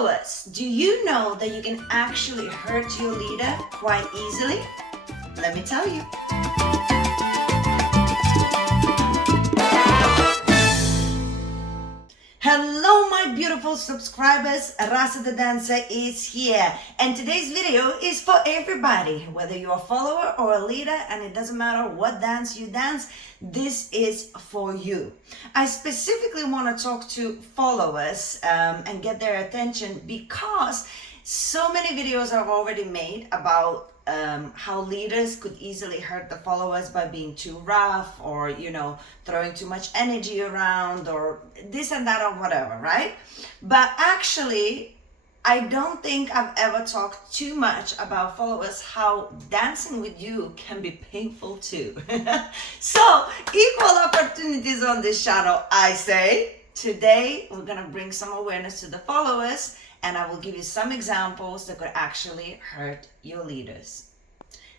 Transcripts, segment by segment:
Followers, do you know that you can actually hurt your leader quite easily? Let me tell you. Hello my beautiful subscribers, Rasa the dancer is here, and today's video is for everybody, whether you're a follower or a leader, and it doesn't matter what dance you dance, this is for you. I specifically want to talk to followers and get their attention because so many videos I've already made about how leaders could easily hurt the followers by being too rough or, throwing too much energy around or this and that or whatever, right? But actually, I don't think I've ever talked too much about followers, how dancing with you can be painful too. So, equal opportunities on this channel, I say. Today, we're gonna bring some awareness to the followers, and I will give you some examples that could actually hurt your leaders.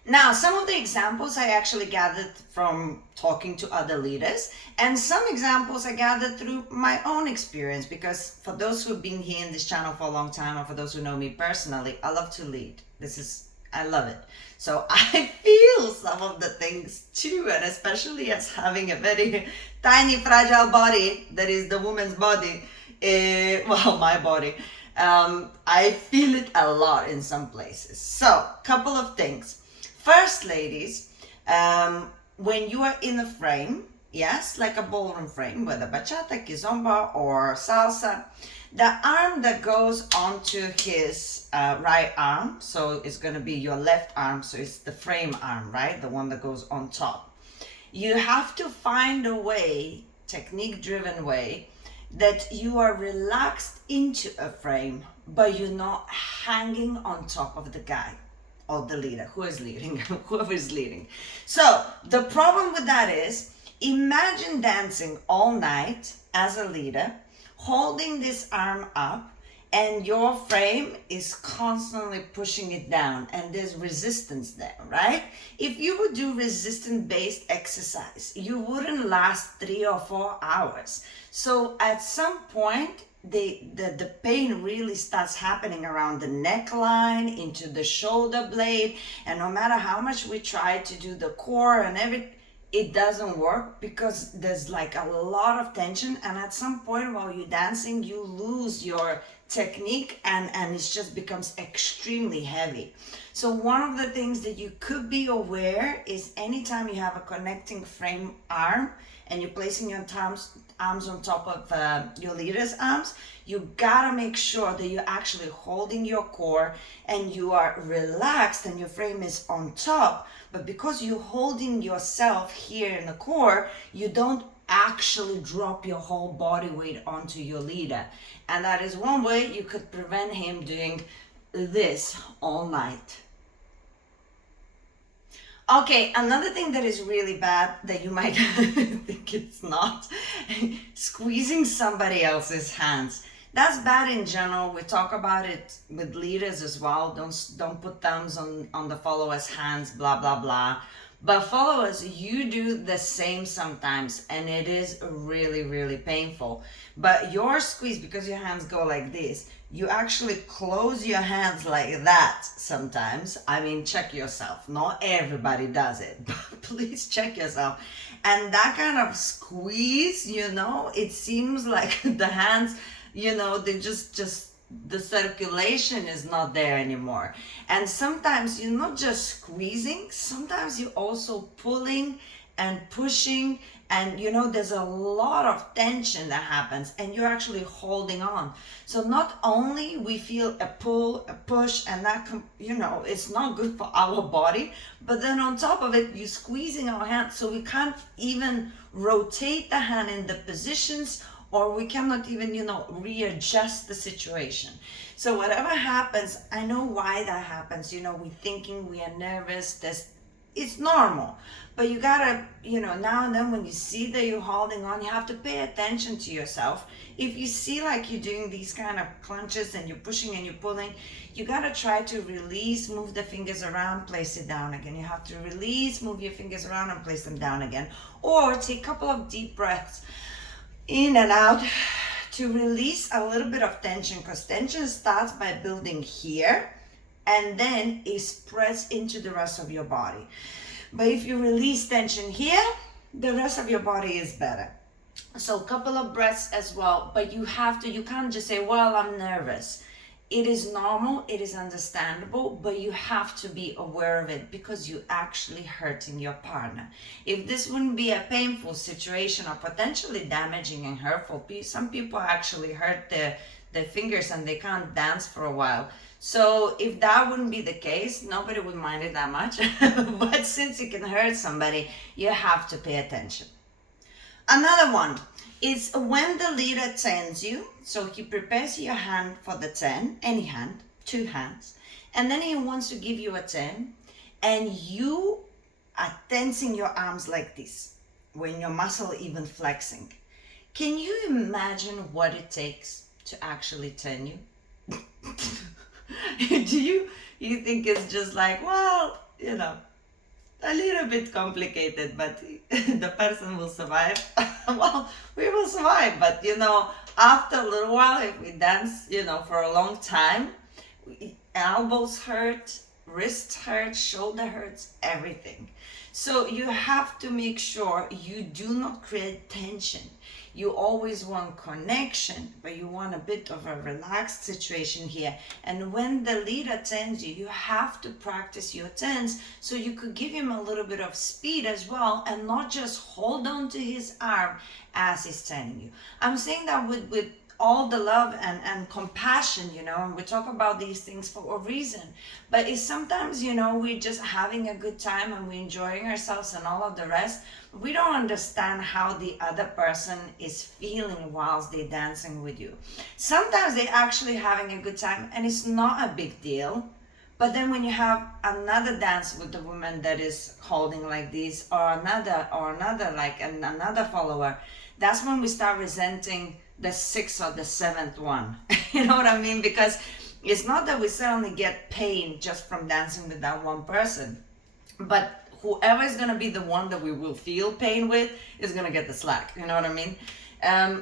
Now, some of the examples I actually gathered from talking to other leaders, and some examples I gathered through my own experience, because for those who've been here in this channel for a long time, or for those who know me personally, I love to lead. I love it. So I feel some of the things too, and especially as having a very tiny, fragile body, that is the woman's body, my body. I feel it a lot in some places. So, couple of things. First, ladies, when you are in a frame, yes, like a ballroom frame, whether bachata, kizomba, or salsa, the arm that goes onto his right arm, so it's going to be your left arm, so it's the frame arm, right? The one that goes on top. You have to find a way, technique-driven way, that you are relaxed into a frame, but you're not hanging on top of the guy or the leader, whoever is leading. So the problem with that is, imagine dancing all night as a leader, holding this arm up, and your frame is constantly pushing it down, and there's resistance there, right? If you would do resistance-based exercise, you wouldn't last 3 or 4 hours. So at some point, the pain really starts happening around the neckline, into the shoulder blade, and no matter how much we try to do the core and everything, it doesn't work because there's like a lot of tension, and at some point while you're dancing, you lose your technique and it just becomes extremely heavy. So one of the things that you could be aware is anytime you have a connecting frame arm and you're placing your arms on top of your leader's arms, you gotta make sure that you're actually holding your core and you are relaxed and your frame is on top. But because you're holding yourself here in the core, you don't actually drop your whole body weight onto your leader. And that is one way you could prevent him doing this all night. Okay, another thing that is really bad that you might think it's not, squeezing somebody else's hands. That's bad in general. We talk about it with leaders as well. Don't put thumbs on the followers' hands, blah, blah, blah. But followers, you do the same sometimes, and it is really, really painful. But your squeeze, because your hands go like this, you actually close your hands like that sometimes. I mean, check yourself. Not everybody does it, but please check yourself. And that kind of squeeze, it seems like the hands, they just the circulation is not there anymore. And sometimes you're not just squeezing, sometimes you're also pulling and pushing, and there's a lot of tension that happens and you're actually holding on. So not only we feel a pull, a push, and that it's not good for our body, but then on top of it, you're squeezing our hand, so we can't even rotate the hand in the positions, or we cannot even, readjust the situation. So whatever happens, I know why that happens. We're thinking, we are nervous, it's normal. But you gotta, now and then when you see that you're holding on, you have to pay attention to yourself. If you see like you're doing these kind of clunches and you're pushing and you're pulling, you gotta try to release, move the fingers around, place it down again. You have to release, move your fingers around and place them down again. Or take a couple of deep breaths in and out to release a little bit of tension, because tension starts by building here and then it spreads into the rest of your body. But if you release tension here, the rest of your body is better. So a couple of breaths as well, but you can't just say, well, I'm nervous. It is normal, it is understandable, but you have to be aware of it because you're actually hurting your partner. If this wouldn't be a painful situation or potentially damaging and hurtful, some people actually hurt their fingers and they can't dance for a while. So if that wouldn't be the case, nobody would mind it that much. But since you can hurt somebody, you have to pay attention. Another one is when the leader tens you, so he prepares your hand for the 10, any hand, 2 hands, and then he wants to give you a 10, and you are tensing your arms like this, when your muscle even flexing. Can you imagine what it takes to actually ten you? Do you think it's just like, well, a little bit complicated, but the person will survive? Well, we will survive, but after a little while, if we dance, for a long time, elbows hurt, wrists hurt, shoulder hurts, everything. So you have to make sure you do not create tension. You always want connection, but you want a bit of a relaxed situation here. And when the leader tens you, you have to practice your tens so you could give him a little bit of speed as well and not just hold on to his arm as he's tending you. I'm saying that with all the love and compassion, and we talk about these things for a reason. But it's sometimes, we're just having a good time and we're enjoying ourselves and all of the rest. We don't understand how the other person is feeling whilst they're dancing with you. Sometimes they're actually having a good time and it's not a big deal. But then when you have another dance with the woman that is holding like this, or another like another follower, that's when we start resenting the 6th or the 7th one. You know what I mean? Because it's not that we suddenly get pain just from dancing with that one person, but whoever is going to be the one that we will feel pain with is going to get the slack. You know what I mean?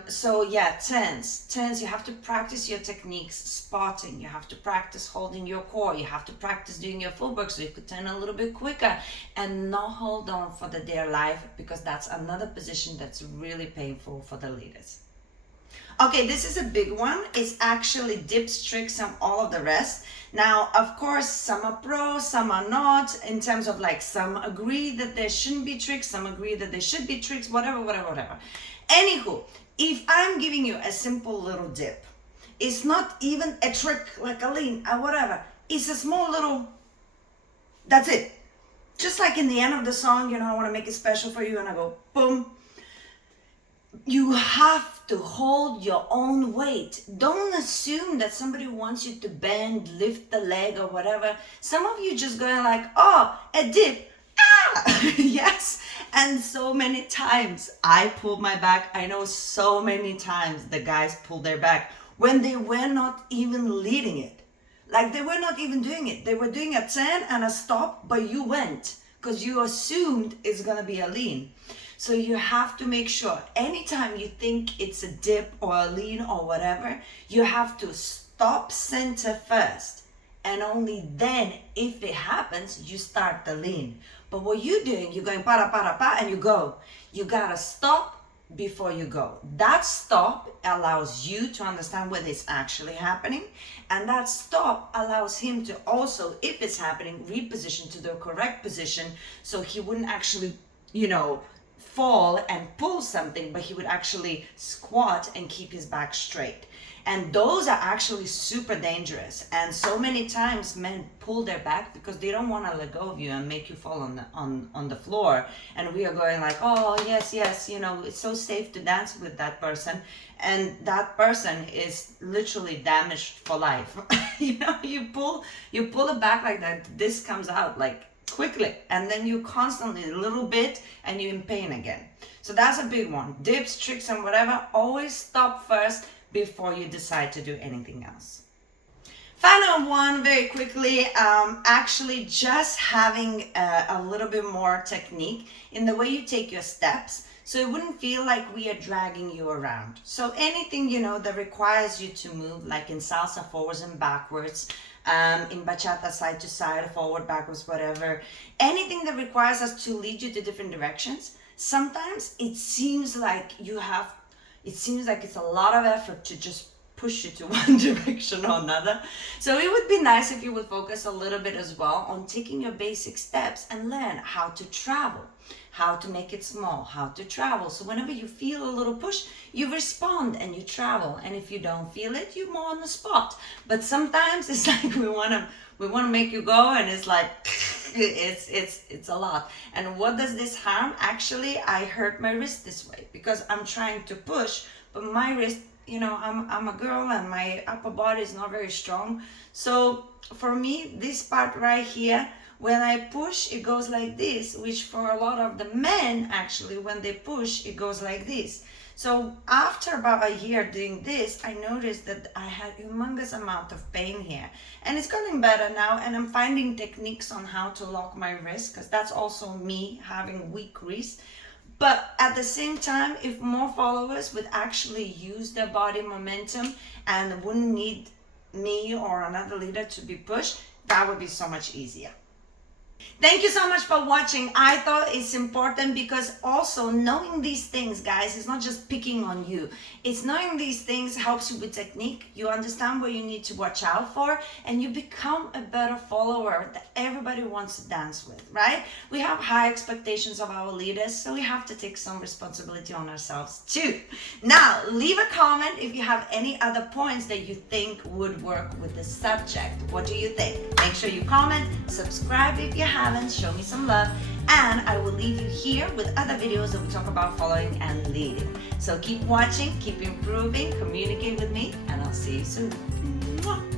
So yeah, tens, you have to practice your techniques, spotting. You have to practice holding your core. You have to practice doing your footwork so you could turn a little bit quicker and not hold on for the dear life, because that's another position that's really painful for the leaders. Okay, this is a big one. It's actually dips, tricks, and all of the rest. Now, of course, some are pro, some are not, in terms of like some agree that there shouldn't be tricks, some agree that there should be tricks, whatever. Anywho, if I'm giving you a simple little dip, it's not even a trick like a lean or whatever. It's a small little, that's it. Just like in the end of the song, I want to make it special for you and I go, boom. You have to hold your own weight. Don't assume that somebody wants you to bend, lift the leg or whatever. Some of you just going like, oh, a dip. Ah! Yes. And so many times I pulled my back. I know so many times the guys pulled their back when they were not even leading it. Like they were not even doing it. They were doing a 10 and a stop, but you went because you assumed it's going to be a lean. So you have to make sure anytime you think it's a dip or a lean or whatever, you have to stop center first. And only then, if it happens, you start the lean. But what you're doing, you're going pa and you go. You gotta stop before you go. That stop allows you to understand what is actually happening. And that stop allows him to also, if it's happening, reposition to the correct position so he wouldn't actually, fall and pull something, but he would actually squat and keep his back straight. And those are actually super dangerous. And so many times men pull their back because they don't want to let go of you and make you fall on the floor. And we are going like, oh, yes, it's so safe to dance with that person. And that person is literally damaged for life. You pull it back like that, this comes out like quickly, and then you constantly a little bit and you're in pain again. So that's a big one. Dips, tricks, and whatever, always stop first before you decide to do anything else. Final one, very quickly, actually just having a little bit more technique in the way you take your steps. so it wouldn't feel like we are dragging you around. So anything, you know, that requires you to move, like in salsa, forwards and backwards, in bachata, side to side, forward, backwards, whatever, anything that requires us to lead you to different directions, sometimes it seems like it's a lot of effort to just push you to one direction or another. So it would be nice if you would focus a little bit as well on taking your basic steps and learn how to travel, how to make it small, how to travel. So whenever you feel a little push, you respond and you travel. And if you don't feel it, you're more on the spot. But sometimes it's like we want to make you go, and it's like it's a lot. And what does this harm? Actually, I hurt my wrist this way because I'm trying to push, but my wrist, you know, I'm a girl and my upper body is not very strong. So for me, this part right here, when I push, it goes like this, which for a lot of the men, actually, when they push, it goes like this. So after about a year doing this, I noticed that I had humongous amount of pain here. And it's getting better now, and I'm finding techniques on how to lock my wrist, because that's also me having weak wrist. But at the same time, if more followers would actually use their body momentum and wouldn't need me or another leader to be pushed, that would be so much easier. Thank you so much for watching. I thought it's important because also knowing these things, guys, is not just picking on you. It's knowing these things helps you with technique. You understand what you need to watch out for, and you become a better follower that everybody wants to dance with, right? We have high expectations of our leaders, so we have to take some responsibility on ourselves too. Now, leave a comment if you have any other points that you think would work with the subject. What do you think? Make sure you comment, subscribe if you haven't, show me some love, and I will leave you here with other videos that we talk about following and leading. So keep watching, keep improving, communicate with me, and I'll see you soon. Mwah.